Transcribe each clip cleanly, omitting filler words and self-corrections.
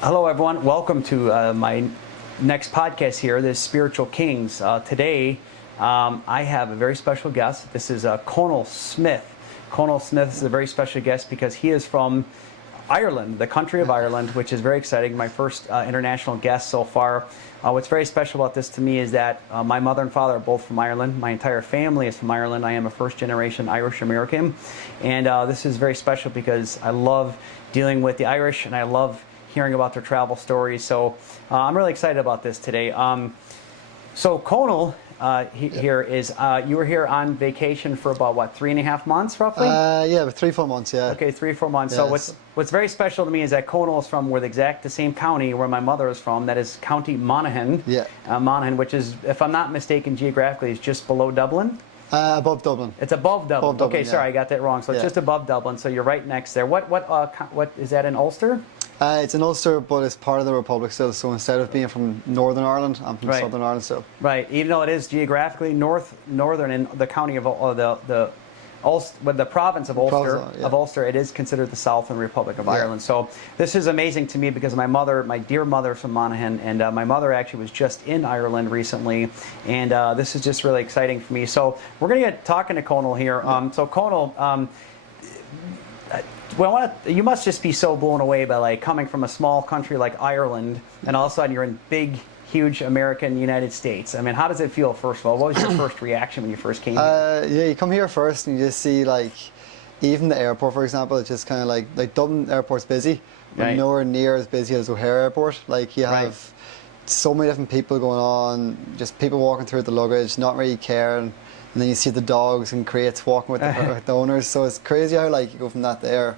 Hello, everyone. Welcome to my next podcast here, this Spiritual Kings. Today, I have a very special guest. This is Conall Smith. Conall Smith is a very special guest because he is from Ireland, the country of Ireland, which is very exciting. My first international guest so far. What's very special about this to me is that my mother and father are both from Ireland. My entire family is from Ireland. I am a first-generation Irish American. And this is very special because I love dealing with the Irish and I love hearing about their travel stories. So I'm really excited about this today. So Conall here is, you were here on vacation for about, what, 3.5 months roughly? Yeah, about 3-4 months, yeah. Okay, 3-4 months. Yes. So what's very special to me is that Conall is from the same county where my mother is from. That is County Monaghan. Yeah. Monaghan, which is, if I'm not mistaken, geographically is just below Dublin. Above Dublin. It's above Dublin. Above Dublin, okay, sorry, I got that wrong. So it's just above Dublin. So you're right next there. What is that in Ulster? It's in Ulster, but it's part of the Republic still. So instead of being from Northern Ireland, I'm from Southern Ireland still. Right. Even though it is geographically northern in the county of the province of Ulster, it is considered the Southern Republic of Ireland. So this is amazing to me because my dear mother is from Monaghan, and my mother actually was just in Ireland recently, and this is just really exciting for me. So we're going to get talking to Conall here. So Conall, well, you must just be so blown away by like coming from a small country like Ireland, and all of a sudden you're in big, huge American United States. I mean, how does it feel, first of all? What was your first reaction when you first came here? Yeah, you come here first and you just see, like, even the airport, for example, it's just kind of like Dublin Airport's busy, but nowhere near as busy as O'Hare Airport. Like, you have so many different people going on, just people walking through the luggage, not really caring. And then you see the dogs and crates walking with the owners. So it's crazy how, like, you go from that there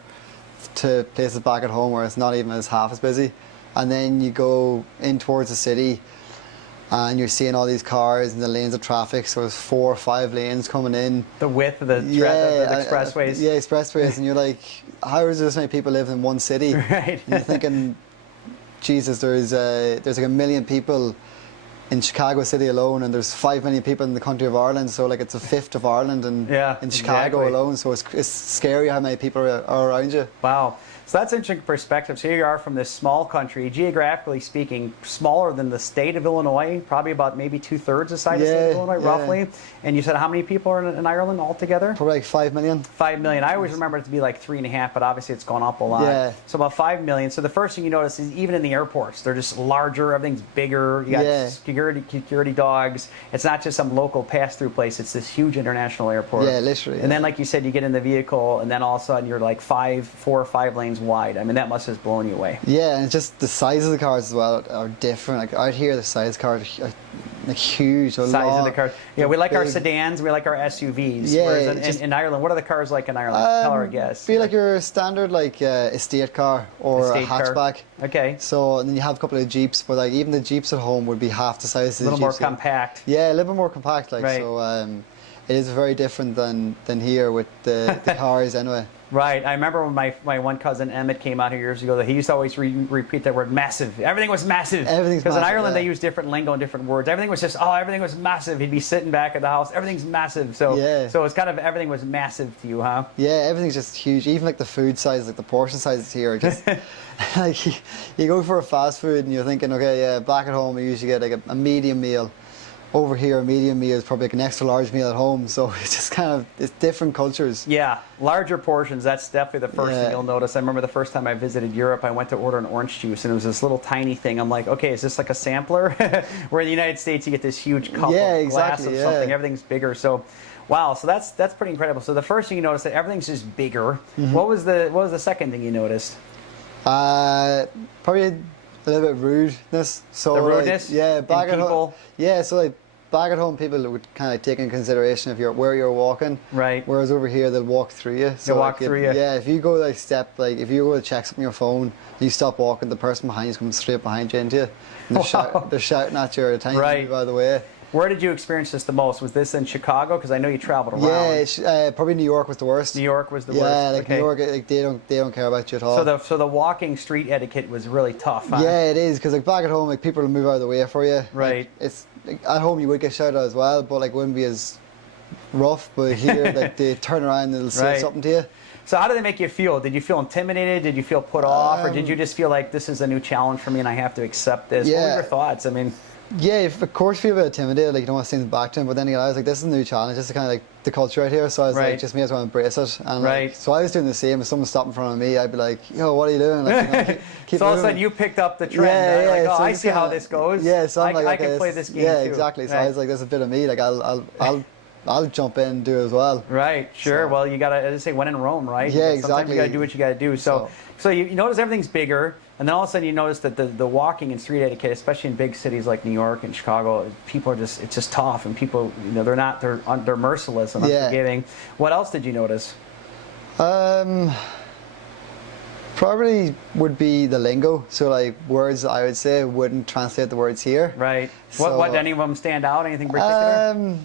to places back at home where it's not even half as busy. And then you go in towards the city and you're seeing all these cars and the lanes of traffic. So there's 4 or 5 lanes coming in. The width of the expressways. Yeah, expressways. And you're like, how is there so many people living in one city? Right. And you're thinking, Jesus, there's like 1 million people in Chicago City alone, and there's 5 million people in the country of Ireland, so like it's a fifth of Ireland in Chicago alone, so it's scary how many people are around you. Wow. So that's an interesting perspective. So here you are from this small country, geographically speaking, smaller than the state of Illinois, probably about maybe 2/3 the size of the state of Illinois, roughly. And you said how many people are in Ireland altogether? Probably like 5 million. 5 million. I always remember it to be like 3.5, but obviously it's gone up a lot. Yeah. So about 5 million. So the first thing you notice is even in the airports, they're just larger, everything's bigger. You got security dogs. It's not just some local pass-through place, it's this huge international airport. Yeah, literally. And then, like you said, you get in the vehicle, and then all of a sudden you're like 4 or 5 lanes wide. I mean, that must have blown you away. Yeah, and it's just the size of the cars as well are different. Like out here, the size of cars are like huge. Size of the car. Yeah, we like our sedans, we like our SUVs. Yeah. Whereas in Ireland, what are the cars like in Ireland? Tell our guests. Feel like your standard like estate car or a hatchback. Okay. So and then you have a couple of Jeeps, but like even the Jeeps at home would be half the size of the Jeeps. A little more compact. Yeah, a little bit more compact. Like so, it is very different than here with the cars anyway. Right. I remember when my one cousin Emmett came out here years ago, that he used to always repeat that word, massive. Everything was massive. Everything's massive. Because in Ireland they use different lingo and different words. Everything was just, everything was massive. He'd be sitting back at the house, everything's massive. So it's kind of, everything was massive to you, huh? Yeah, everything's just huge. Even like the food size, like the portion sizes here are just, like you go for a fast food and you're thinking, okay, yeah, back at home we usually get like a medium meal. Over here, a medium meal is probably like an extra large meal at home, so it's just kind of, it's different cultures. Yeah, larger portions, that's definitely the first thing you'll notice. I remember the first time I visited Europe, I went to order an orange juice, and it was this little tiny thing. I'm like, okay, is this like a sampler? Where in the United States, you get this huge cup of glass of something, everything's bigger. So, wow, so that's pretty incredible. So the first thing you notice that everything's just bigger. What was the second thing you noticed? Probably a little bit rudeness. So the rudeness? Like, yeah, back at home. Yeah, so like back at home, people would kind of take in consideration where you're walking. Right. Whereas over here, they'll walk through you. So they'll walk through you. Yeah, if you go if you go to check something on your phone, and you stop walking, the person behind you is coming straight behind you into you. And they're shouting at you or telling you by the way. Where did you experience this the most? Was this in Chicago? Because I know you traveled around. Yeah, probably New York was the worst. New York was the worst. Yeah, like New York, like they don't care about you at all. So the walking street etiquette was really tough, huh? Yeah, it is, because like back at home, like people will move out of the way for you. Right. Like, it's like, at home you would get shouted at as well, but like wouldn't be as rough. But here, like they turn around and they'll say something to you. So how did they make you feel? Did you feel intimidated? Did you feel put off? Or did you just feel like this is a new challenge for me and I have to accept this? What were your thoughts? I mean... Yeah, of course feel a bit intimidated, like you don't want to stand back to him, but then again, I was like, this is a new challenge, this is kind of like the culture out here, so I was like, just me as well embrace it, and like, so I was doing the same. If someone stopped in front of me, I'd be like, yo, what are you doing? Like, you know, keep so all of a sudden you picked up the trend, right? Like, oh, so I see how this goes. Yeah, so I'm like, I okay, can play this game yeah, too. exactly. So I was like, there's a bit of me, like I'll jump in and do it as well. Right, sure. So, well, you gotta, as I say, when in Rome, right? Yeah, Sometimes exactly. you gotta do what you gotta do. So you notice everything's bigger, and then all of a sudden you notice that the walking and street etiquette, especially in big cities like New York and Chicago, people are just, it's just tough, and people, you know, they're merciless and unforgiving. What else did you notice? Probably would be the lingo. So like words I would say wouldn't translate the words here. Right. So, what any of them stand out? Anything particular?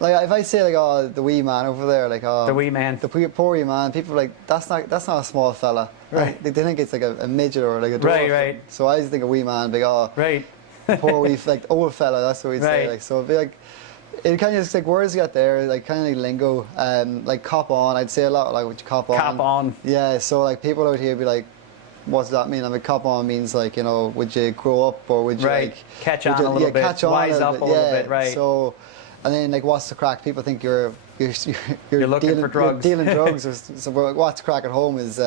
Like if I say like, oh, the wee man over there, like, oh, the wee man, the poor wee man, people are like, that's not a small fella. Right. They think it's like a midget or like a dwarf. Right, right. So I just think a wee man, big, oh, right. poor wee, like old fella. That's what we'd say. Like, so it'd be like, it kind of just like words you got there, like kind of like lingo, like cop on. I'd say a lot like, would you cop on? Cop on. Yeah. So like people out here be like, what's that mean? I mean, cop on means like, you know, would you grow up or would you like catch on a little bit, catch on wise up a little bit, right? So. And then, like, what's the crack? People think you're looking for drugs. You're dealing drugs. So what's crack at home is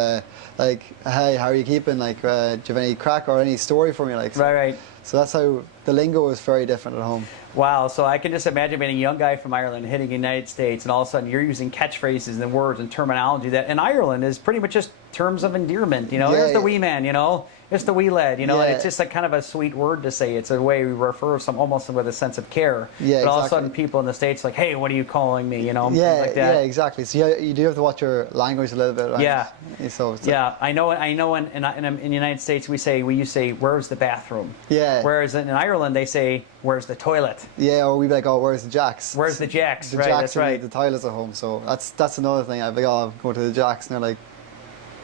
like, hey, how are you keeping? Like, do you have any crack or any story for me? Like, so, right. So that's how the lingo is very different at home. Wow. So I can just imagine being a young guy from Ireland hitting the United States, and all of a sudden you're using catchphrases and words and terminology that in Ireland is pretty much just terms of endearment. You know, here's the wee man. You know. It's the wee lad, you know, and it's just like kind of a sweet word to say. It's a way we refer some almost with a sense of care. Yeah, but all of a sudden people in the States like, hey, what are you calling me? You know, like that. Yeah, exactly. So you do have to watch your language a little bit, right? Yeah. So yeah, I know in the United States we used to say, where's the bathroom? Yeah. Whereas in Ireland they say, where's the toilet? Yeah, or we'd be like, oh, where's the jacks? Where's the jacks? The right, jacks that's right. The toilets at home. So that's another thing. I'd be like, oh, go to the jacks, and they're like,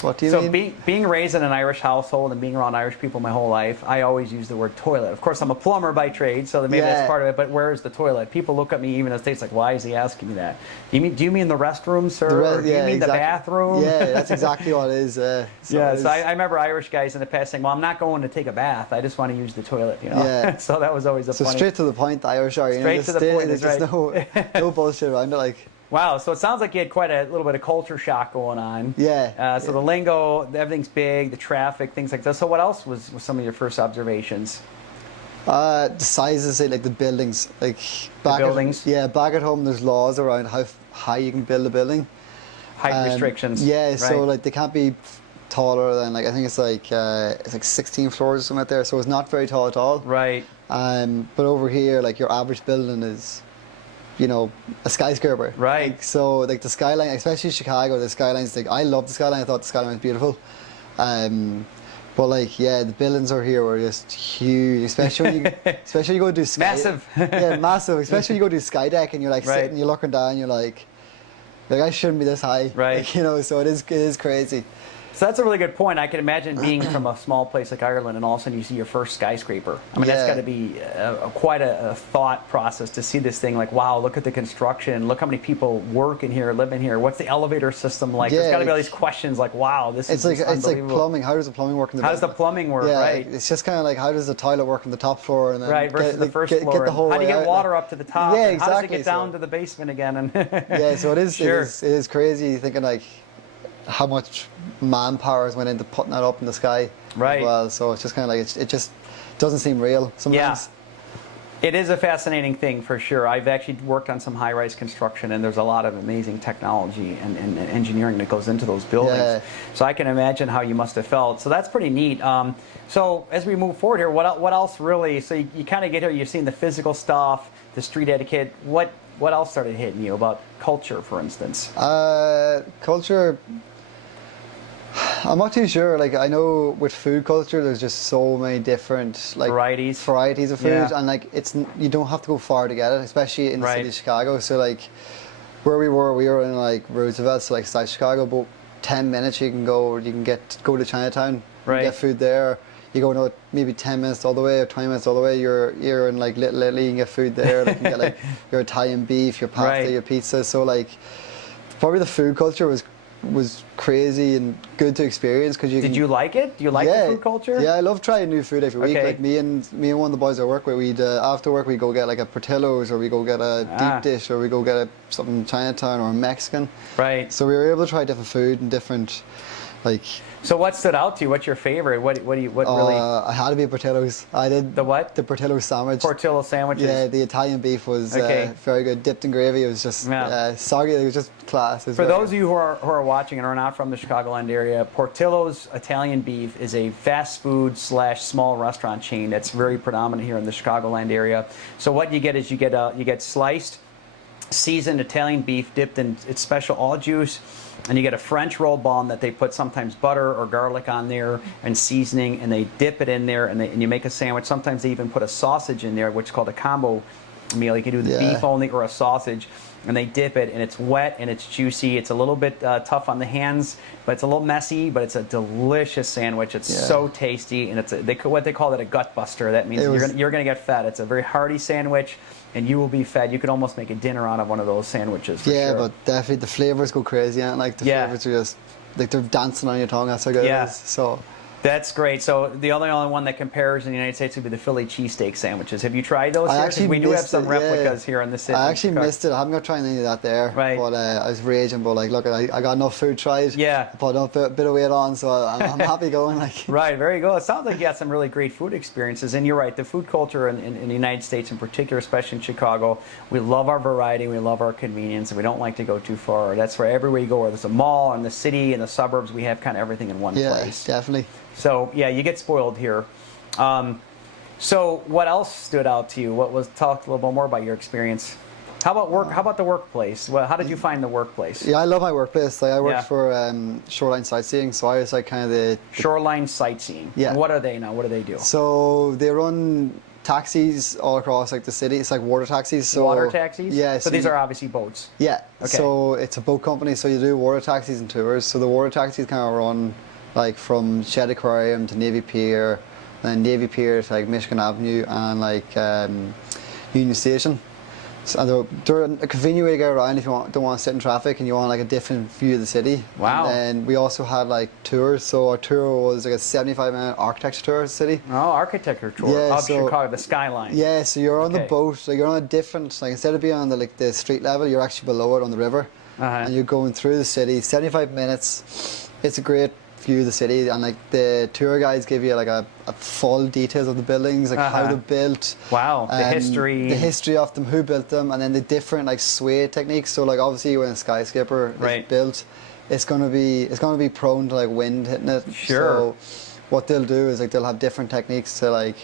what do you mean? So being raised in an Irish household and being around Irish people my whole life, I always use the word toilet. Of course, I'm a plumber by trade, so maybe that's part of it, but where is the toilet? People look at me even in the States like, why is he asking me that? Do you mean the restroom, sir? Or do you mean the bathroom? Yeah, that's exactly what it is. So I remember Irish guys in the past saying, well, I'm not going to take a bath. I just want to use the toilet, you know? Yeah. So that was always a funny... So straight to the point, the Irish are. Straight to the point, there's right. no bullshit around it, like... Wow, so it sounds like you had quite a little bit of culture shock going on. Yeah. So the lingo, everything's big, the traffic, things like that. So what else was some of your first observations? The sizes, like the buildings. Like back at home there's laws around how high you can build a building. Height restrictions. Yeah, right. So like they can't be taller than like, I think it's like 16 floors or something like there. So it's not very tall at all. Right. But over here, like your average building is, you know, a skyscraper. Right. Like, so like the skyline, especially Chicago, the skyline's like, I love the skyline. I thought the skyline was beautiful. But like, yeah, the buildings over here were just huge, especially when you go do sky. Massive. Yeah, massive. Especially when you go do sky deck and you're like sitting, you're looking down, you're like I shouldn't be this high. Right. Like, you know, so it is crazy. So that's a really good point. I can imagine being from a small place like Ireland and all of a sudden you see your first skyscraper. I mean, that's got to be quite a thought process to see this thing like, wow, look at the construction. Look how many people work in here, live in here. What's the elevator system like? There's got to be all these questions like, wow, this is unbelievable. It's like plumbing. How does the plumbing work in the How does the plumbing work, right? It's just kind of like, how does the toilet work on the top floor? And then versus the first floor. How do you get water up to the top? Yeah, exactly. How does it get down to the basement again? And yeah, so it is, sure. it is crazy thinking like, how much manpower has went into putting that up in the sky, right? Well, so it's just kind of like it just doesn't seem real sometimes. Yeah, it is a fascinating thing for sure. I've actually worked on some high-rise construction, and there's a lot of amazing technology and engineering that goes into those buildings. Yeah. So I can imagine how you must have felt. So that's pretty neat. So as we move forward here, what else really? So you kind of get here. You've seen the physical stuff, the street etiquette. What else started hitting you about culture, for instance? Culture. I'm not too sure. Like, I know with food culture, there's just so many different like varieties of food, and like you don't have to go far to get it, especially in the city of Chicago. So like, where we were in like Roosevelt, so like South Chicago, but 10 minutes you can go to Chinatown, and get food there. You go maybe 10 minutes all the way or 20 minutes all the way. You're in like Little Italy, you can get food there. Like, you can get like your Italian beef, your pasta, your pizza. So like, probably the food culture was was crazy and good to experience because Did you like it? Do you like the food culture? Yeah, I love trying new food every week. Okay. Like me and one of the boys I work with, we'd after work we go get like a Portillo's, or we go get a deep dish, or we go get something Chinatown or Mexican. Right. So we were able to try different food and different, like. So what stood out to you? What's your favorite? What really? I had to be Portillo's. I did The what? The Portillo sandwich. Portillo sandwiches. Yeah, the Italian beef was very good, dipped in gravy. It was just soggy. It was just class. For those of you who are watching and are not from the Chicagoland area, Portillo's Italian beef is a fast food / small restaurant chain that's very predominant here in the Chicagoland area. So what you get is you get sliced, seasoned Italian beef dipped in its special all juice, and you get a French roll bun that they put sometimes butter or garlic on there and seasoning, and they dip it in there, and you make a sandwich. Sometimes they even put a sausage in there, which is called a combo meal. You can do the beef only or a sausage, and they dip it, and it's wet and it's juicy. It's a little bit tough on the hands, but it's a little messy, but it's a delicious sandwich. It's so tasty, and it's what they call it a gut buster. That means you're going to get fed. It's a very hearty sandwich, and you will be fed. You could almost make a dinner out of one of those sandwiches. For sure. But definitely the flavors go crazy, and like the flavors are just like they're dancing on your tongue. That's how good it is. So. That's great. So the only one that compares in the United States would be the Philly cheesesteak sandwiches. Have you tried those here? 'Cause we do have some replicas here in the city. I actually missed it. I haven't got trying any of that there. Right. But I was raging. But like, look, I got enough food tried. Yeah. I put a bit of weight on, so I'm happy going. Like. Right. Very good. It sounds like you got some really great food experiences. And you're right. The food culture in the United States, in particular, especially in Chicago, we love our variety. We love our convenience, and we don't like to go too far. That's where everywhere you go, whether it's a mall, in the city, in the suburbs, we have kind of everything in one place. Yeah, definitely. So yeah, you get spoiled here. So what else stood out to you? Talk a little bit more about your experience. How about work? How about the workplace? Well, how did you find the workplace? Yeah, I love my workplace. Like I worked for Shoreline Sightseeing, so I was like kind of the Shoreline Sightseeing. Yeah. And what are they now? What do they do? So they run taxis all across like the city. It's like water taxis. So water taxis? Yeah. So these are obviously boats. Yeah. Okay. So it's a boat company. So you do water taxis and tours. So the water taxis kind of run like from Shed Aquarium to Navy Pier, and then Navy Pier to like Michigan Avenue and like Union Station. So they're a convenient way to get around if you don't want to sit in traffic and you want like a different view of the city. Wow. And then we also had like tours. So our tour was like a 75-minute architecture tour of the city. Oh, architecture tour of Chicago, the skyline. Yeah, so you're on the boat, so you're on a different, like instead of being on the street level, you're actually below it on the river. And you're going through the city, 75 minutes. It's a great view of the city, and like the tour guides give you like a full details of the buildings, like how they're built. Wow, the history of them, who built them, and then the different like sway techniques. So like obviously when a skyscraper is built, it's gonna be prone to like wind hitting it. Sure. So what they'll do is like they'll have different techniques to like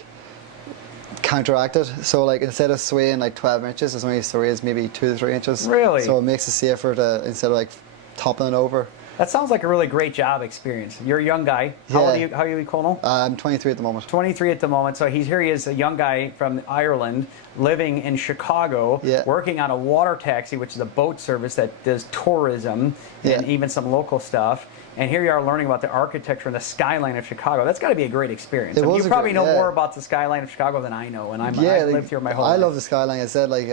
counteract it. So like instead of swaying like 12 inches, it's only sways maybe 2 to 3 inches. Really? So it makes it safer to instead of like toppling it over. That sounds like a really great job experience. You're a young guy. How old are you? How are you, Conall? I'm 23 at the moment. 23 at the moment. So here he is, a young guy from Ireland, living in Chicago, working on a water taxi, which is a boat service that does tourism and even some local stuff. And here you are learning about the architecture and the skyline of Chicago. That's got to be a great experience. I mean, you probably know more about the skyline of Chicago than I know, and I've lived here my whole life. I love the skyline. I said like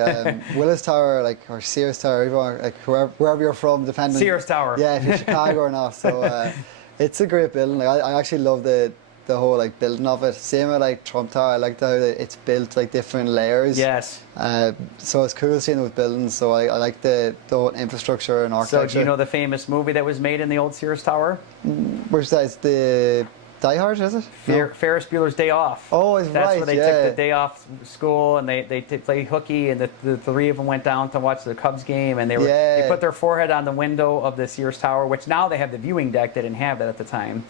Willis Tower, like or Sears Tower, everyone, like wherever you're from, depending. Sears Tower. Yeah, if you're Chicago or not. So it's a great building. Like I actually love the whole like building of it. Same with like Trump Tower. I like how it's built like different layers. Yes. So it's cool seeing those buildings. So I like the whole infrastructure and architecture. So do you know the famous movie that was made in the old Sears Tower? Which that is the Die Hard, is it? Ferris Bueller's Day Off. Oh, it's That's right. where they took the day off school and they played hooky, and the three of them went down to watch the Cubs game, and they put their forehead on the window of the Sears Tower, which now they have the viewing deck. They didn't have that at the time.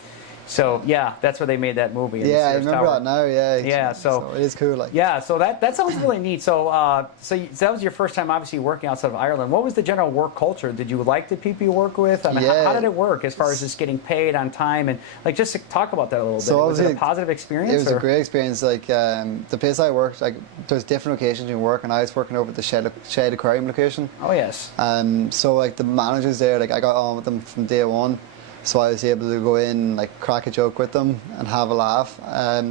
So yeah, that's where they made that movie. Yeah, I remember that now. Yeah. Yeah, so it is cool. Like. Yeah, so that sounds really neat. So so that was your first time, obviously, working outside of Ireland. What was the general work culture? Did you like the people you work with? I mean, how did it work as far as just getting paid on time and like just to talk that a little bit? Was it a positive experience? It was a great experience. Like the place I worked, like there's different locations you work, and I was working over at the Shed Aquarium location. Oh yes. So like the managers there, like I got on with them from day one. So I was able to go in, like crack a joke with them and have a laugh.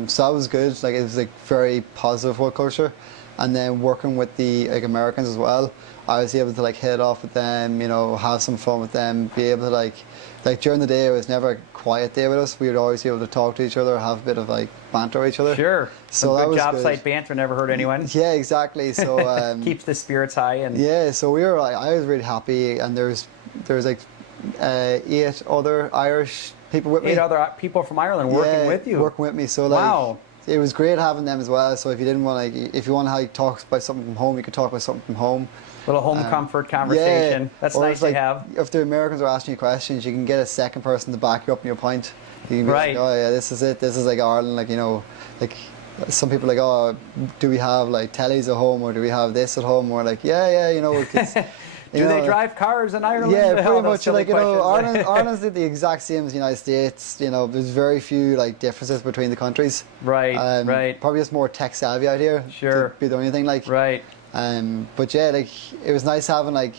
So that was good. Like it was like very positive work culture. And then working with the like Americans as well, I was able to like hit it off with them, you know, have some fun with them, be able to like during the day it was never a quiet day with us. We would always be able to talk to each other, have a bit of like banter with each other. Sure. So Some that good was job good. site banter never hurt anyone. Yeah, exactly. So Keeps the spirits high. And yeah, so we were like, I was really happy, and there's like 8 other Irish people with me. 8 other people from Ireland working with you. Working with me. So like, wow. It was great having them as well. So if you didn't want to, if you want to like, talk about something from home, you could talk about something from home. Little home comfort conversation. Yeah. That's or nice like, to have. If the Americans are asking you questions, you can get a second person to back you up in your point. You can be Right. like, oh yeah, this is it. This is like Ireland. Like, you know, like some people are like, oh, do we have like tellies at home, or do we have this at home? Or like, yeah, you know. It's, Do they drive cars in Ireland? Yeah, All pretty those much. silly Like, you know, questions. Ireland's the exact same as the United States. You know, there's very few like differences between the countries. Right, right. Probably just more tech savvy out here. Sure. To be the only thing. Like. Right. But yeah, like it was nice having like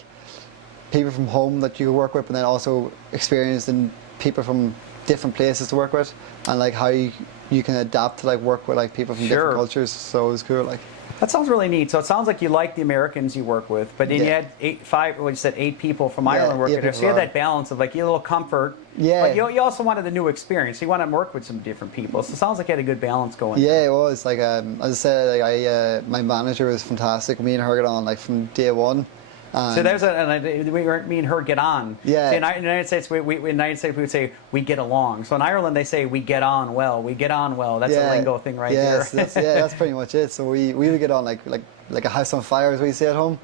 people from home that you could work with, and then also experiencing people from different places to work with, and like how you can adapt to like work with like people from different cultures. So it was cool. Like. That sounds really neat. So it sounds like you like the Americans you work with, but then you had 8 people from Ireland working there. So you had that balance of like a little comfort. Yeah. But you also wanted the new experience. You wanted to work with some different people. So it sounds like you had a good balance going. Yeah, it was. Like as I said, like my manager was fantastic. Me and her got on like from day one. So there's me and her get on. Yeah. See, in the United States, we would say we get along. So in Ireland, they say we get on well. We get on well. That's a lingo thing right there. That's pretty much it. So we would get on like a house on fire, as we say at home.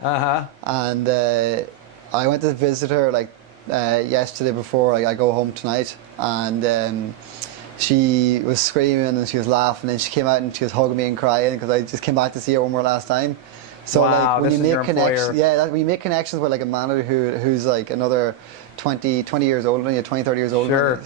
And I went to visit her like yesterday before I go home tonight, and she was screaming and she was laughing, and she came out and she was hugging me and crying because I just came back to see her one more last time. So wow, like when you make connections, when you make connections with like a manager who's like another 20 years older than you, 20, 30 years older,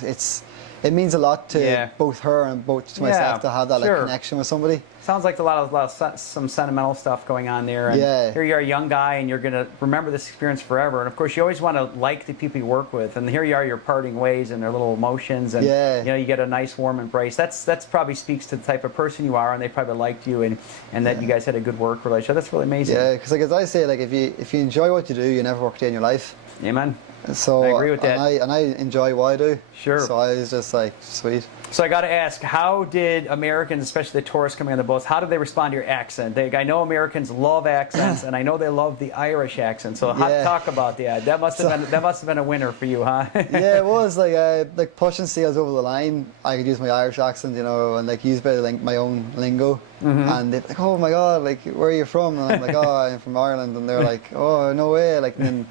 it means a lot to both her and both to myself to have that like connection with somebody. Sounds like a lot of some sentimental stuff going on there. And here you are, a young guy, and you're going to remember this experience forever. And of course, you always want to like the people you work with. And here you are, you're parting ways, and their little emotions, and you know, you get a nice warm embrace. That's probably speaks to the type of person you are, and they probably liked you, and that you guys had a good work relationship. That's really amazing. Yeah, because like as I say, like if you enjoy what you do, you never work a day in your life. Amen. So I agree with that. And I enjoy what I do. Sure. So I was just like, sweet. So I got to ask, how did Americans, especially the tourists coming on the boats, how did they respond to your accent? I know Americans love accents, and I know they love the Irish accent. So talk about that. That must have been a winner for you, huh? Yeah, it was like pushing sales over the line. I could use my Irish accent, you know, and like use a bit of like my own lingo. And they're like, oh my God, like where are you from? And I'm like, oh, I'm from Ireland. And they're like, oh, no way. Like, and then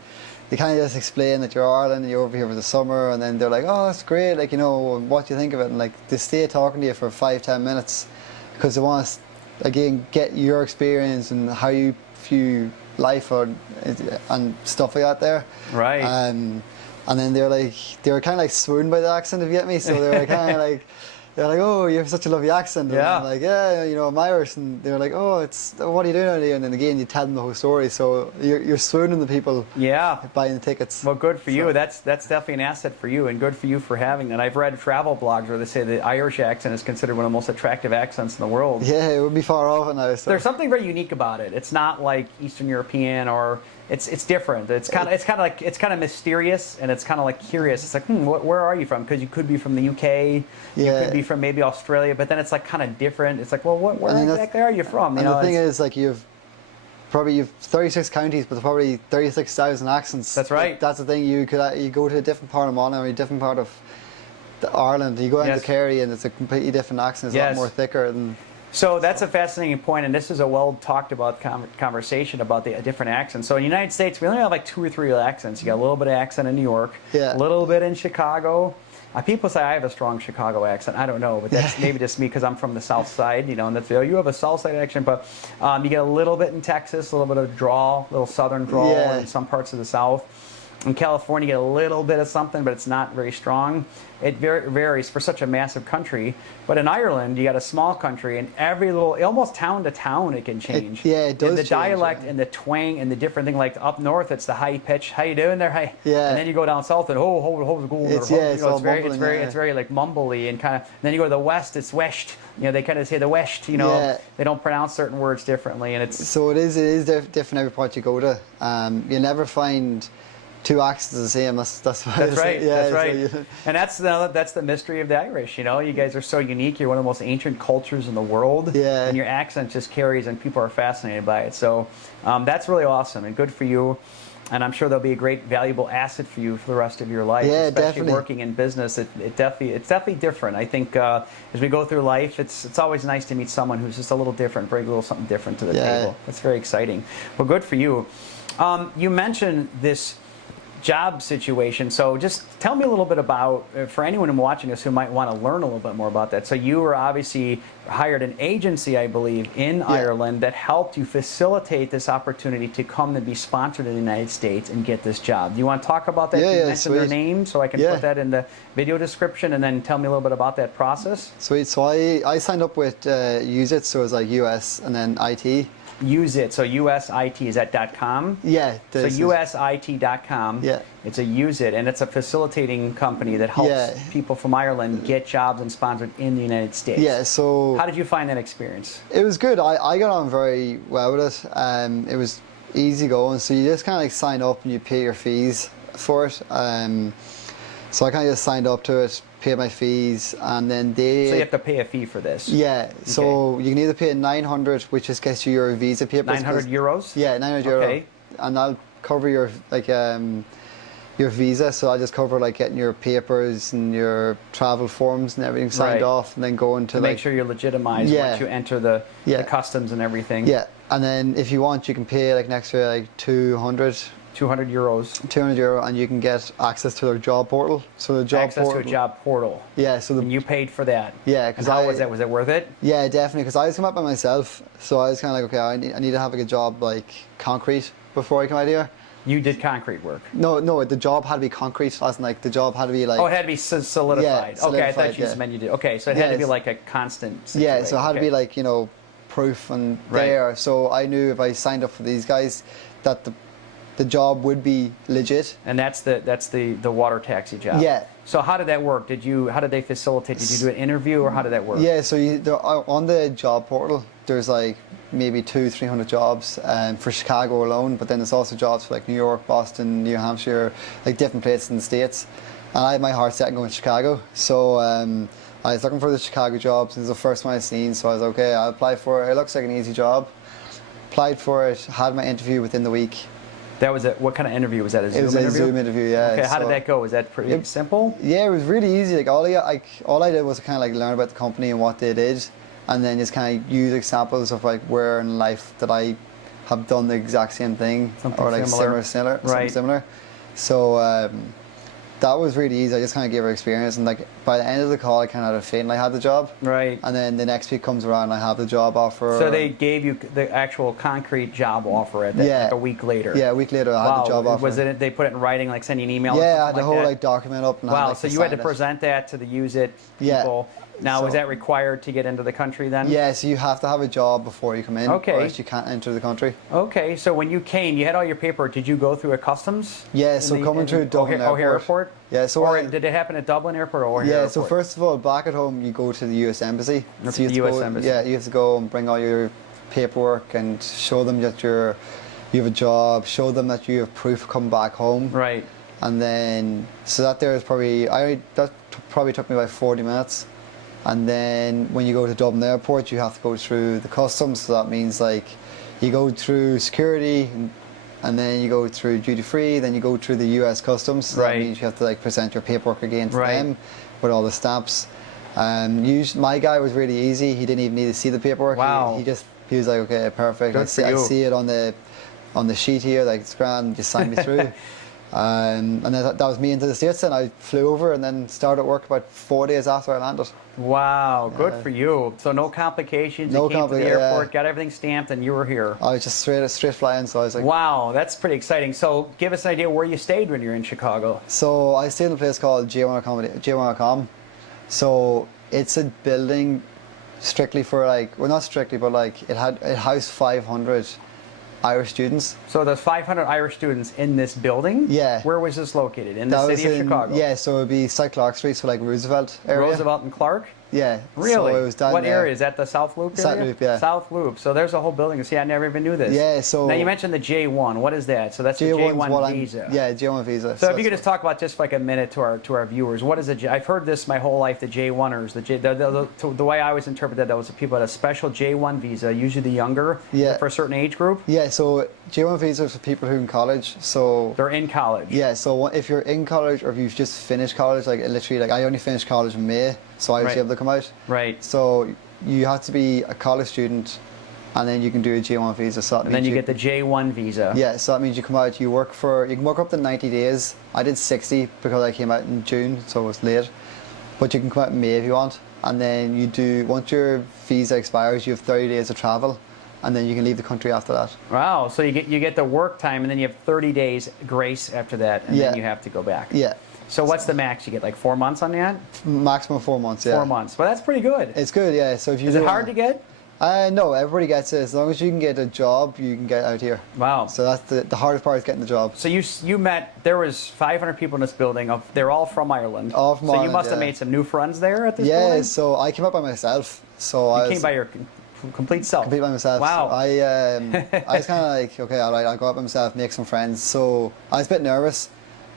they kind of just explain that you're Ireland and you're over here for the summer, and then they're like, oh, that's great, like, you know, what do you think of it? And like they stay talking to you for 5-10 minutes because they want to, again, get your experience and how you view life and stuff like that there. Right. And then they were kind of like swooned by the accent, if you get me. So they were kind of like, they're like, oh, you have such a lovely accent. And I'm like, yeah, you know, I'm Irish. And they're like, oh, what are you doing out here? And then again, you tell them the whole story. So you're swooning the people buying the tickets. Well, good for you. That's definitely an asset for you, and good for you for having that. I've read travel blogs where they say the Irish accent is considered one of the most attractive accents in the world. Yeah, it would be far off it now. So. There's something very unique about it. It's not like Eastern European or... It's different. It's kind of mysterious, and it's kind of like curious. It's like, where are you from? Because you could be from the UK, you could be from maybe Australia, but then it's like kind of different. It's like, well, where exactly are you from? And the thing is, like you've 36 counties, but there's probably 36,000 accents. That's right. That's the thing. You go to a different part of Monaghan or a different part of Ireland. You go into Kerry, and it's a completely different accent. It's a lot more thicker than. So that's a fascinating point, and this is a well-talked-about conversation about the different accents. So in the United States, we only have like 2 or 3 accents. You got a little bit of accent in New York, a little bit in Chicago. People say I have a strong Chicago accent. I don't know, but that's maybe just me because I'm from the South Side, you know, and that's, you have a South Side accent, but you get a little bit in Texas, a little bit of drawl, a little Southern drawl in some parts of the South. In California, you get a little bit of something, but it's not very strong. It varies for such a massive country. But in Ireland, you got a small country, and every little, almost town to town, it can change. It does The change, dialect yeah. and the twang and the different thing. Like up north, it's the high pitch. How you doing there? Hey. Yeah. And then you go down south, and how's it going? It's all mumbling, yeah. It's very like mumbly and kind of. Then you go to the west, it's west. You know, they kind of say the west. You know, Yeah. they don't pronounce certain words differently, and it's. So it is different every part you go to. You'll never find two accents the same. That's right. Yeah, that's right. So And that's the mystery of the Irish. You know, you guys are so unique. You're one of the most ancient cultures in the world. Yeah. And your accent just carries, and people are fascinated by it. So that's really awesome and good for you. And I'm sure there'll be a great, valuable asset for you for the rest of your life. Yeah, especially definitely. working in business. It's definitely different. I think as we go through life, it's always nice to meet someone who's just a little different, bring a little something different to the table. That's very exciting. Well, good for you. You mentioned this job situation. So just tell me a little bit about, for anyone watching us who might want to learn a little bit more about that. So you were obviously hired an agency, I believe, in Ireland that helped you facilitate this opportunity to come and be sponsored in the United States and get this job. Do you want to talk about that? Yeah, You mentioned their name, so I can Yeah. put that in the video description, and then tell me a little bit about that process. Sweet. So I signed up with Use It, so it was like US and then IT. Use It. So USIT, is that .com? Yeah. So USIT.com. Yeah. It's a Use It, and it's a facilitating company that helps people from Ireland get jobs and sponsored in the United States. Yeah. So How did you find that experience? it was good. I got on very well with it. It was easy going. So you just kind of like sign up and you pay your fees for it. So I kind of just signed up to it, paid my fees, and then they. So you have to pay a fee for this. Yeah. So you can either pay 900, which just gets you your visa papers. 900 euros. Yeah, 900 euro. Okay. And I'll cover your your visa. So I just cover like getting your papers and your travel forms and everything signed off, and then going to make sure you're legitimized once you enter the customs and everything. Yeah. And then if you want, you can pay like an extra like 200 euros. 200 euro, and you can get access to their job portal. So the job access portal. to a job portal. Yeah. So and you paid for that. Yeah. Because how was that? Was it worth it? Yeah, definitely. Because I was coming up by myself, so I was kind of like, okay, I need to have like a job like concrete before I come out here. You did concrete work. No, the job had to be concrete. As in, like the job had to be like. Oh, it had to be solidified. Yeah, Okay, I thought you yeah. just meant you did. Okay, so it had to be like a constant situation. Yeah, so it had to be like, you know, proof and there. So I knew if I signed up for these guys, that the job would be legit. And that's the water taxi job. Yeah. So how did that work? How did they facilitate? Did you do an interview, or how did that work? Yeah, so on the job portal, there's like maybe 200-300 jobs for Chicago alone, but then there's also jobs for like New York, Boston, New Hampshire, like different places in the States. And I had my heart set on going to Chicago, so I was looking for the Chicago jobs. It was the first one I'd seen, so I was okay, I'll apply for it. It looks like an easy job. Applied for it, had my interview within the week. That was what kind of interview was that? A Zoom interview? It was a Zoom interview, yeah. Okay, how did that go? Was that pretty simple? Yeah, it was really easy. Like all I did was kind of like learn about the company and what they did, and then just kind of use examples of like where in life that I have done the exact same thing, Something or like similar. something similar. So that was really easy. I just kind of gave her experience, and like by the end of the call, I kind of had a feeling I had the job. Right. And then the next week comes around, and I have the job offer. So they gave you the actual concrete job offer at that, like a week later. Yeah, a week later I had the job offer. Was it? They put it in writing, like send you an email? Yeah, or I had the whole like document up. And I had, Wow. like, So to you had to sign it. present that to the Use It people. Yeah. Now, So- is that required to get into the country then? Yeah, so you have to have a job before you come in, Okay. or else you can't enter the country. Okay, so when you came, you had all your paperwork. Did you go through a customs? Yeah, so coming through Dublin O'Hare Airport? Yeah, so Or did it happen at Dublin Airport or O'Hare yeah, Airport? so first of all, back at home, you go to the U.S. Embassy. That's So you the have to US go, Embassy. Yeah, you have to go and bring all your paperwork and show them that you have a job, show them that you have proof coming back home. Right. And then, so that there is probably, probably took me about 40 minutes. And then when you go to Dublin Airport, you have to go through the customs. So that means like you go through security, and then you go through duty free, then you go through the US customs. So that means you have to like present your paperwork again to them with all the stamps. My guy was really easy. He didn't even need to see the paperwork. Wow. He was like, okay, perfect. Good I for you. see it on the sheet here, like it's grand, just sign me through. And then that was me into the States, and I flew over and then started work about 4 days after I landed. Wow, good for you. So no complications. You came to the airport, got everything stamped, and you were here. I was just straight flying, so I was like... Wow, that's pretty exciting. So give us an idea where you stayed when you were in Chicago. So I stayed in a place called J1.com. So it's a building strictly for like, well, not strictly, but like it housed 500 Irish students. So there's 500 Irish students in this building? Yeah. Where was this located? In the city of Chicago? Yeah, so it would be South Clark Street, so like Roosevelt area. Roosevelt and Clark? Yeah. Really? So it was down what there. area? Is that the South Loop area? South Loop, yeah. South Loop. So there's a whole building. See, I never even knew this. Yeah, so... Now you mentioned the J1. What is that? So that's the J1 visa. Yeah, J1 visa. So if you could just talk about just like a minute to our viewers, what is I've heard this my whole life, the J1ers. The way I always interpreted that was the people that had a special J1 visa, usually the younger, for a certain age group. Yeah, so J1 visa is for people who are in college. So they're in college. Yeah, so if you're in college or if you've just finished college, like literally, like I only finished college in May, so I was able to come out. Right. So you have to be a college student, and then you can do a J1 visa. So and then you get the J1 visa. Yeah, so that means you come out, you can work up to 90 days. I did 60 because I came out in June, so it was late. But you can come out in May if you want, and then once your visa expires, you have 30 days to travel, and then you can leave the country after that. Wow, so you get the work time, and then you have 30 days grace after that, and then you have to go back. Yeah. So what's the max? You get like 4 months on that? Maximum 4 months, yeah. 4 months. Well, that's pretty good. It's good, yeah. So if you Is it hard to get? No, everybody gets it. As long as you can get a job, you can get out here. Wow. So that's the hardest part is getting the job. So you met, there was 500 people in this building. They're all from Ireland. All from Ireland, so you must have made some new friends there at this building? Yeah, so I came up by myself. So you came by your complete self? Complete by myself. Wow. So I was kind of like, okay, all right, I'll go up by myself, make some friends. So I was a bit nervous.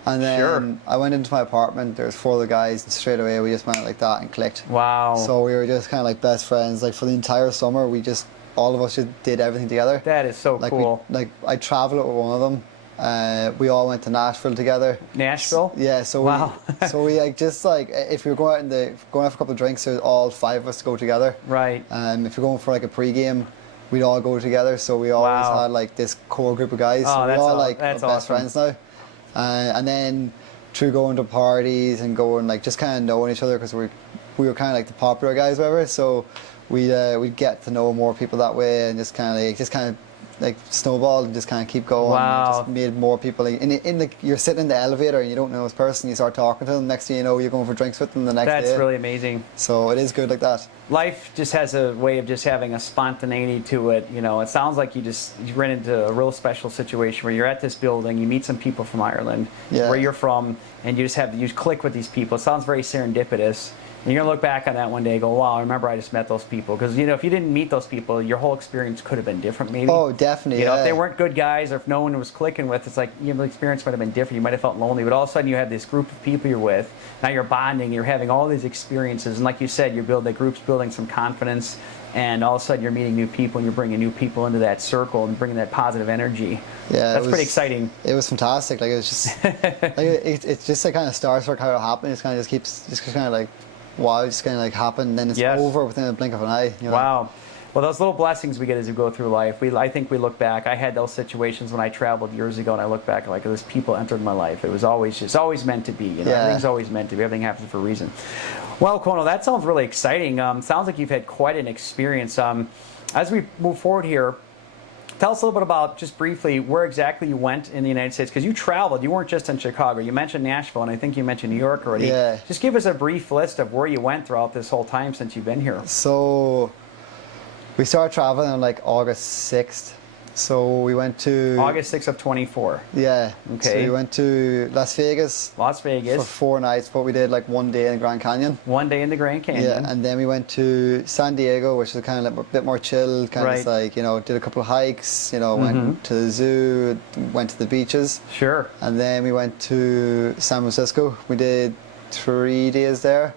And then I went into my apartment, there was 4 other guys, and straight away we just went like that and clicked. Wow. So we were just kind of like best friends. Like for the entire summer, all of us just did everything together. That is so cool. I traveled with one of them. We all went to Nashville together. Nashville? Yeah, so we like just like if we were going out going out for a couple of drinks, there's all 5 of us to go together. Right. If you're going for like a pre-game, we'd all go together. So we always had like this core group of guys. Oh, so we're all like best friends now. And then through going to parties and going like just kind of knowing each other because we were kind of like the popular guys, whatever. So we'd get to know more people that way and just kind of like snowballed and just kind of keep going. Wow. And just made more people. You're sitting in the elevator and you don't know this person. You start talking to them. Next thing you know, you're going for drinks with them the next day. That's really amazing. So it is good like that. Life just has a way of just having a spontaneity to it. You know, it sounds like you ran into a real special situation where you're at this building, you meet some people from Ireland, where you're from, and you click with these people. It sounds very serendipitous. And you're going to look back on that one day and go, wow, I remember I just met those people. Because, you know, if you didn't meet those people, your whole experience could have been different maybe. Oh, definitely, You know, if they weren't good guys or if no one was clicking with, it's like, you know, the experience might have been different. You might have felt lonely. But all of a sudden you have this group of people you're with. Now you're bonding. You're having all these experiences. And like you said, the group's building some confidence. And all of a sudden you're meeting new people and you're bringing new people into that circle and bringing that positive energy. Yeah, that's pretty exciting. It was fantastic. Like, it was just, like, it's just like kind of starstruck how it happened. It's kind of just kind of like, wow, it's kind of like happened, and then it's over within a blink of an eye. You know? Wow. Well, those little blessings we get as we go through life, I think we look back. I had those situations when I traveled years ago, and I look back like those people entered my life. It was always meant to be. You know, everything's always meant to be. Everything happens for a reason. Well, Conall, that sounds really exciting. Sounds like you've had quite an experience. As we move forward here, tell us a little bit about, just briefly, where exactly you went in the United States, because you traveled. You weren't just in Chicago. You mentioned Nashville, and I think you mentioned New York already. Yeah. Just give us a brief list of where you went throughout this whole time since you've been here. So we started traveling on like August 6th. So we went to... August 6th of 24. Yeah. Okay. So we went to Las Vegas. Las Vegas. For 4 nights, but we did like 1 day in the Grand Canyon. 1 day in the Grand Canyon. Yeah, and then we went to San Diego, which is kind of like a bit more chill, kind of like, you know, did a couple of hikes, you know, went to the zoo, went to the beaches. Sure. And then we went to San Francisco. We did 3 days there.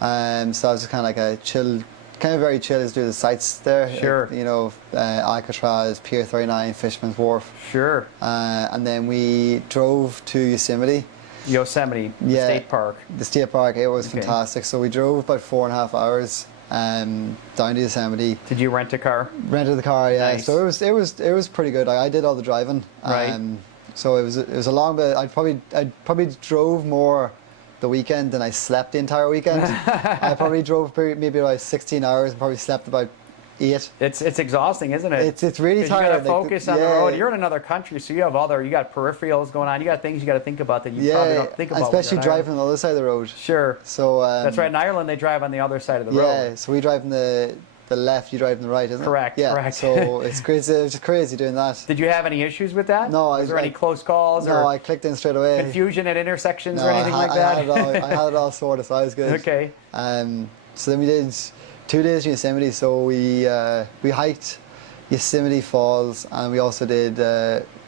So that was just kind of like a chill, kind of very chill, to do the sights there. Sure. You know, Alcatraz, Pier 39, Fisherman's Wharf. Sure. And then we drove to Yosemite. Yosemite, the state park. The state park, it was fantastic. So we drove about 4.5 hours down to Yosemite. Did you rent a car? Rented the car, yeah. Nice. So it was pretty good. I did all the driving. Right. So it was a long bit. I probably drove more the weekend than I slept the entire weekend. I probably drove maybe about 16 hours and probably slept about 8. It's exhausting, isn't it? It's really 'Cause tired. You got to focus on the yeah. road. You're in another country, so you got peripherals going on. You got things you got to think about that you probably don't think about. Especially driving on the other side of the road. Sure. So that's right. In Ireland, they drive on the other side of the road. Yeah. So we drive on the left, you drive on the right, isn't Correct. it? Yeah. Correct. So it's crazy. It's just crazy doing that. Did you have any issues with that? No. Was there any close calls No, or I clicked in straight away. confusion at intersections No, or anything like that? I had it all sorted, so I was good. Okay. So then we did 2 days in Yosemite. So we hiked Yosemite Falls, and we also did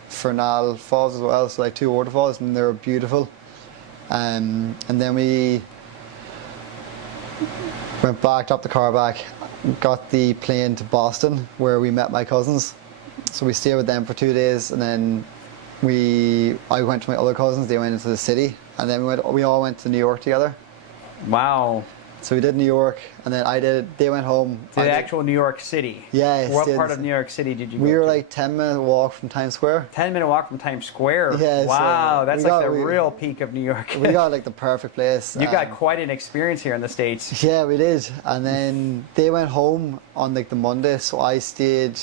Conall Falls as well. So like 2 waterfalls, and they were beautiful. And then we went back, dropped the car back, got the plane to Boston, where we met my cousins. So we stayed with them for 2 days, and then I went to my other cousins. They went into the city, and then we all went to New York together. Wow. So we did New York, and then they went home. To the actual New York City. Yeah. What part of New York City did you go to? We were like 10-minute walk from Times Square. 10-minute walk from Times Square. Yeah, wow, so that's like the real peak of New York. We got like the perfect place. You got quite an experience here in the States. Yeah, we did. And then they went home on like the Monday, so I stayed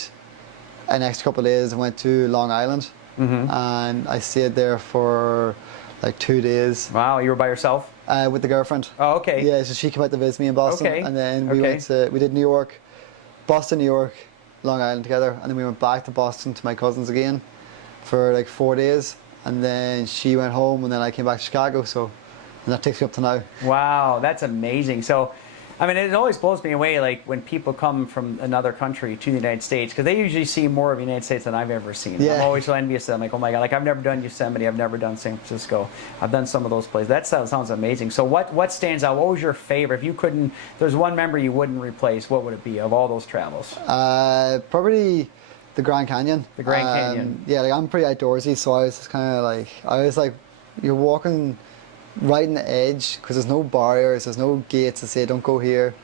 an extra couple of days and went to Long Island. And I stayed there for like 2 days. Wow, you were by yourself? With the girlfriend. Oh, okay. Yeah, so she came out to visit me in Boston. Okay. And then we did New York, Boston, New York, Long Island together. And then we went back to Boston to my cousins again for like 4 days. And then she went home, and then I came back to Chicago. So, and that takes me up to now. Wow, that's amazing. So, I mean, it always blows me away, like when people come from another country to the United States, because they usually see more of the United States than I've ever seen. Yeah. I'm always so envious of them. Like, oh my God, like I've never done Yosemite, I've never done San Francisco, I've done some of those places. That sounds amazing. So, what stands out? What was your favorite? If you couldn't, there's one member you wouldn't replace, what would it be of all those travels? Probably the Grand Canyon. The Grand Canyon. Yeah, like I'm pretty outdoorsy, so I was just kind of like, you're walking right in the edge, because there's no barriers, there's no gates to say don't go here,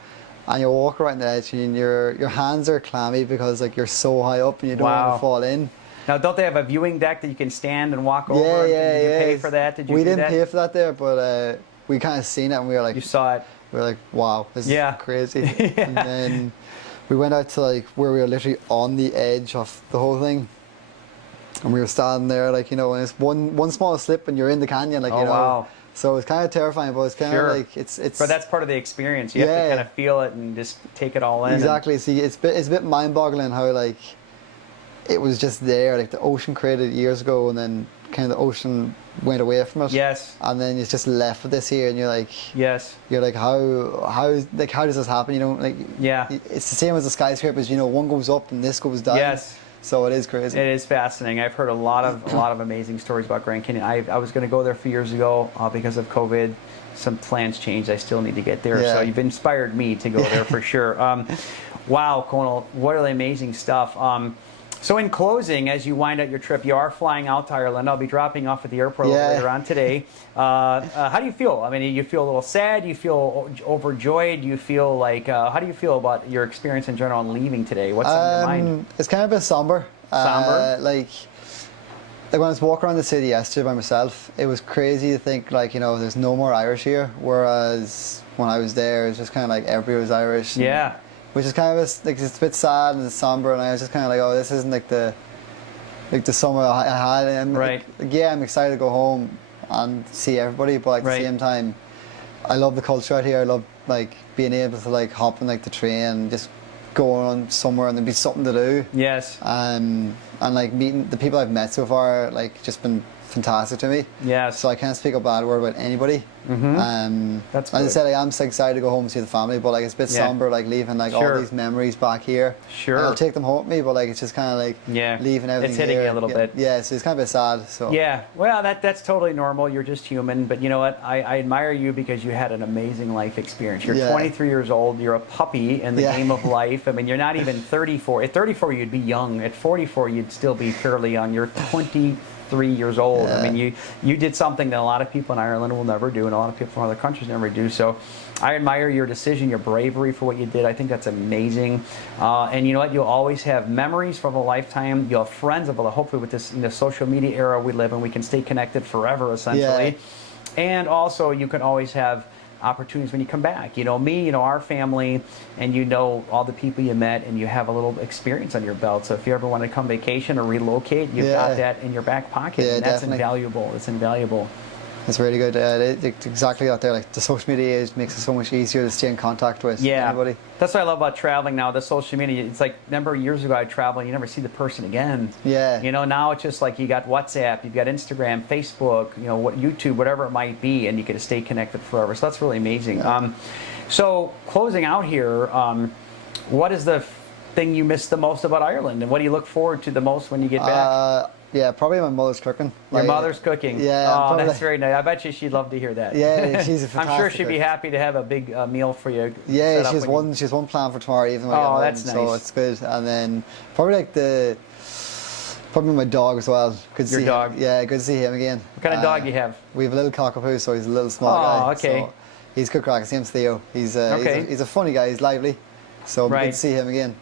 and you walk right in the edge, and your hands are clammy because like you're so high up and you don't want to fall in. Now, don't they have a viewing deck that you can stand and walk over? Yeah. Did you pay for that? Did you We do didn't that? pay for that there, but we kind of seen it, and we were like, You saw it. we were like, wow, this is crazy. Yeah. And then we went out to like where we were literally on the edge of the whole thing. And we were standing there, like, and it's one small slip and you're in the canyon, like, Wow. So it's kind of terrifying, but it's kind of like, it's. But that's part of the experience. You have to kind of feel it and just take it all in. Exactly. See, it's a bit mind-boggling how, like, it was just there, like the ocean created years ago, and then kind of the ocean went away from it. Yes. And then it's just left with this here, and you're like, yes. You're like, how does this happen? You know, like, it's the same as the skyscrapers. One goes up and this goes down. Yes. So it is crazy. It is fascinating. I've heard a lot of amazing stories about Grand Canyon. I was going to go there a few years ago because of COVID. Some plans changed. I still need to get there. Yeah. So you've inspired me to go there for sure. Wow, Conall, what are the amazing stuff. So in closing, as you wind out your trip, you are flying out to Ireland. I'll be dropping off at the airport later on today. How do you feel? I mean, you feel a little sad? You feel overjoyed? You feel like, how do you feel about your experience in general and leaving today? What's on your mind? It's kind of a bit somber. Somber? Like when I was walking around the city yesterday by myself, it was crazy to think, like, there's no more Irish here. Whereas when I was there, it was just kind of like everybody was Irish. Yeah. Which is kind of like, it's a bit sad and it's somber, and I was just kind of like, oh, this isn't like the summer I had. And right. I'm excited to go home and see everybody, but at the same time, I love the culture out here. I love like being able to like hop on like the train and just go on somewhere and there'd be something to do. Yes. And like meeting the people I've met so far, like just been fantastic to me. Yes. So I can't speak a bad word about anybody. That's good. As I said, I'm so excited to go home and see the family, but like it's a bit somber, like leaving like all these memories back here. Sure. And I'll take them home with me, but like it's just kind of like leaving everything. It's hitting here. you a little bit. Yeah, so it's kind of a bit sad. So yeah, well, that's totally normal. You're just human, but you know what? I admire you because you had an amazing life experience. You're 23 years old. You're a puppy in the game of life. I mean, you're not even 34. At 34, you'd be young. At 44, you'd still be fairly young. You're 23 3 years old. Yeah. I mean, you did something that a lot of people in Ireland will never do, and a lot of people from other countries never do. So I admire your decision, your bravery for what you did. I think that's amazing. And you know what? You'll always have memories from a lifetime. You'll have friends of a, hopefully with this, in the social media era we live in, we can stay connected forever, essentially. Yeah. And also you can always have opportunities when you come back. You know, me, you know, our family, and you know all the people you met, and you have a little experience on your belt. So if you ever want to come vacation or relocate, you've got that in your back pocket. Yeah, and that's definitely invaluable. It's invaluable. It's really good. It's exactly out there. Like the social media age makes it so much easier to stay in contact with anybody. That's what I love about traveling now. The social media. It's like, remember years ago I traveled, you never see the person again. Yeah. You know, now it's just like you got WhatsApp, you've got Instagram, Facebook, you know, what YouTube, whatever it might be, and you get to stay connected forever. So that's really amazing. Yeah. So closing out here, what is the thing you miss the most about Ireland, and what do you look forward to the most when you get back? Yeah, probably my mother's cooking. Your mother's cooking? Yeah. Oh, that's very nice. I bet you she'd love to hear that. Yeah, she's a fantastic I'm sure she'd be cook. happy to have a big meal for you. Yeah, she's one plan for tomorrow evening. Oh, that's nice. So it's good. And then probably like probably my dog as well. Good to Your see dog? him. Yeah, good to see him again. What kind of dog you have? We have a little cockapoo, so he's a little small guy. Oh, okay. So he's good crack. His name's Theo. He's okay. he's a funny guy. He's lively. So it'll be good to see him again.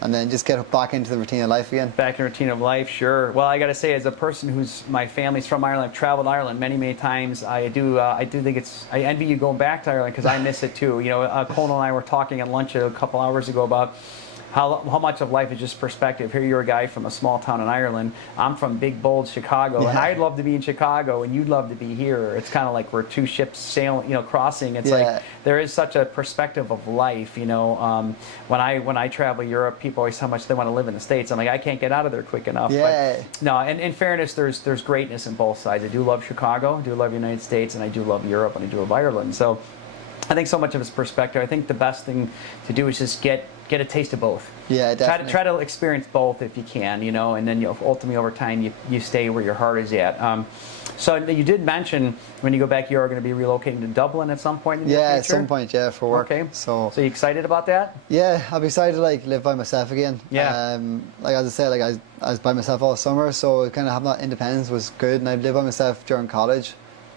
And then just get back into the routine of life again. Back in the routine of life, sure. Well, I got to say, as a person my family's from Ireland, I've traveled Ireland many, many times. I do think I envy you going back to Ireland because I miss it too. You know, Conall and I were talking at lunch a couple hours ago about how much of life is just perspective. Here you're a guy from a small town in Ireland. I'm from big, bold Chicago, and I'd love to be in Chicago, and you'd love to be here. It's kind of like we're two ships sailing, you know, crossing. It's like there is such a perspective of life. You know, when I travel Europe, people always how much they want to live in the States. I'm like, I can't get out of there quick enough. Yeah. But no, and in fairness, there's greatness in both sides. I do love Chicago, I do love the United States, and I do love Europe, and I do love Ireland. So I think so much of his perspective. I think the best thing to do is just get a taste of both. Yeah, definitely. Try to experience both if you can, you know, and then ultimately over time you stay where your heart is at. So you did mention when you go back, you are going to be relocating to Dublin at some point in the future? Yeah, at some point, for work. Okay. So you excited about that? Yeah, I'm excited to like live by myself again. Yeah. Like as I said, like I was by myself all summer, so kind of having that independence was good, and I'd live by myself during college.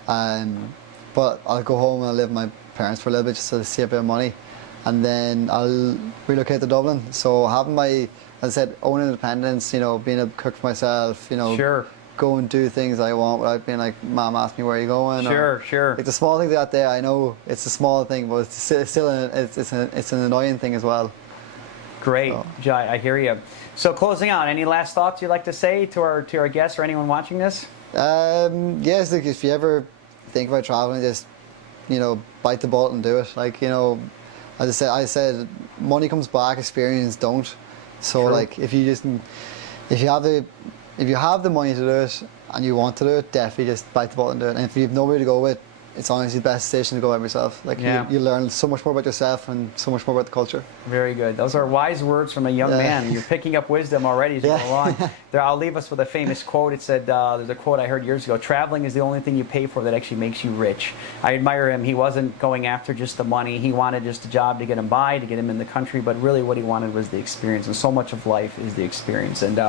But I'll go home and I'll live with my parents for a little bit just to save a bit of money. And then I'll relocate to Dublin. So having my, as I said, own independence, you know, being a cook for myself, you know, go and do things I want without being like, Mom asked me where you going. Sure. Like the small things out there, I know it's a small thing, but it's still it's an annoying thing as well. Great, so. I hear you. So closing out, any last thoughts you'd like to say to our guests or anyone watching this? Yes, like if you ever think about traveling, just, you know, bite the bullet and do it. Like, you know, as I said, money comes back, experience don't. So like if you have the money to do it and you want to do it, definitely just bite the bullet and do it. And if you have nobody to go with, it's honestly the best station to go by yourself. Like you learn so much more about yourself and so much more about the culture. Very good. Those are wise words from a young man. You're picking up wisdom already as you go along. I'll leave us with a famous quote. It said, there's a quote I heard years ago, traveling is the only thing you pay for that actually makes you rich. I admire him. He wasn't going after just the money. He wanted just a job to get him by, to get him in the country, but really what he wanted was the experience. And so much of life is the experience. And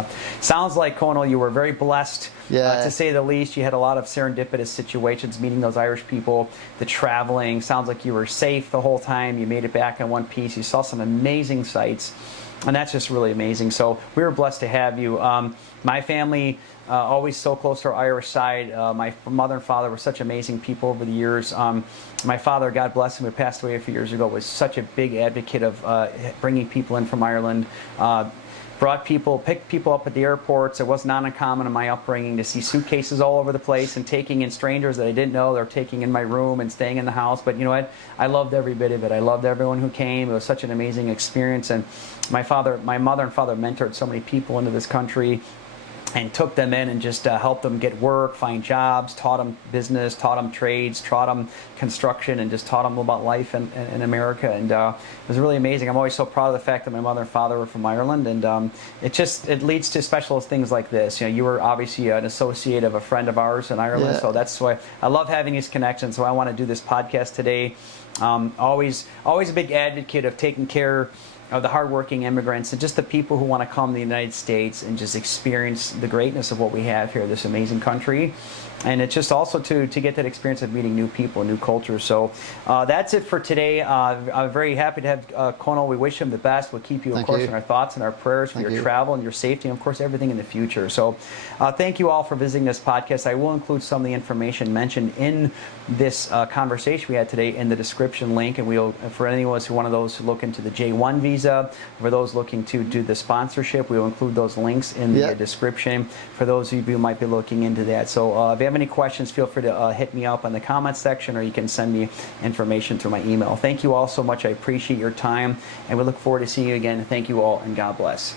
sounds like, Conall, you were very blessed, to say the least. You had a lot of serendipitous situations, meeting those Irish people, the traveling. Sounds like you were safe the whole time. You made it back in one piece. You saw some amazing sights, and that's just really amazing. So we were blessed to have you. My family, always so close to our Irish side. My mother and father were such amazing people over the years. My father, God bless him, who passed away a few years ago, was such a big advocate of bringing people in from Ireland. Picked people up at the airports. It was not uncommon in my upbringing to see suitcases all over the place and taking in strangers that I didn't know. They're taking in my room and staying in the house. But you know what? I loved every bit of it. I loved everyone who came. It was such an amazing experience. And my mother and father mentored so many people into this country and took them in and just helped them get work, find jobs, taught them business, taught them trades, taught them construction, and just taught them about life in America. And it was really amazing. I'm always so proud of the fact that my mother and father were from Ireland, and it leads to special things like this. You know, you were obviously an associate of a friend of ours in Ireland, so that's why I love having these connections. So I want to do this podcast today. Always a big advocate of taking care of the hardworking immigrants and just the people who want to come to the United States and just experience the greatness of what we have here, this amazing country. And it's just also to get that experience of meeting new people, new cultures. So that's it for today. I'm very happy to have Conall. We wish him the best. We'll keep you, of course, in our thoughts and our prayers for your travel and your safety, and of course, everything in the future. So thank you all for visiting this podcast. I will include some of the information mentioned in this conversation we had today in the description link. And we'll, for anyone who one of those who look into the J1 visa, for those looking to do the sponsorship, we'll include those links in the description for those of you who might be looking into that. So if you have any questions, feel free to hit me up in the comments section, or you can send me information through my email. Thank you all so much. I appreciate your time, and we look forward to seeing you again. Thank you all, and God bless.